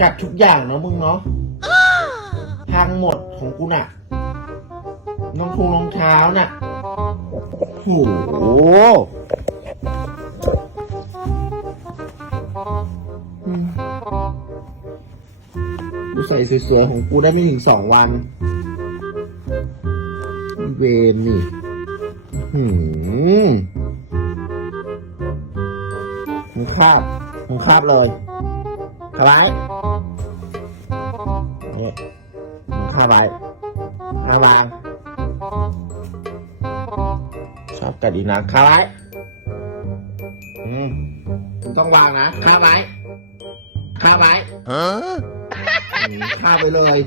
จัดทุกอย่างเนาะมึงเนาะพังหมดของกูน่ะรองทงรองเท้าน่ะโอ้โหอืมกูใส่สวยๆของกูได้ไม่ถึงสองวันอีเวนนี่หืมมึงคาบมึงคาบเลยคาบไว้ นี่มึงคาบไว้าวางชอบกัดอีกนะคาไว้อืมต้องวางนะคาไว้คาไว้อืมคาไปเลย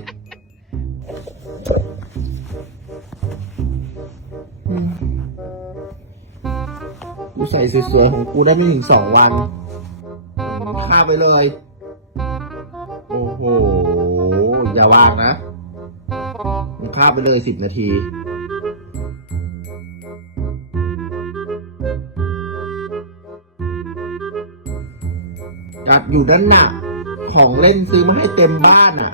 อืมกูใส่สวยๆของกูได้ไม่ถึงสองวันข้าไปเลย วางนะมันข้าไปเลยสิบนาที จัดอยู่ด้านหนักของเล่นซื้อมาให้เต็มบ้านอะ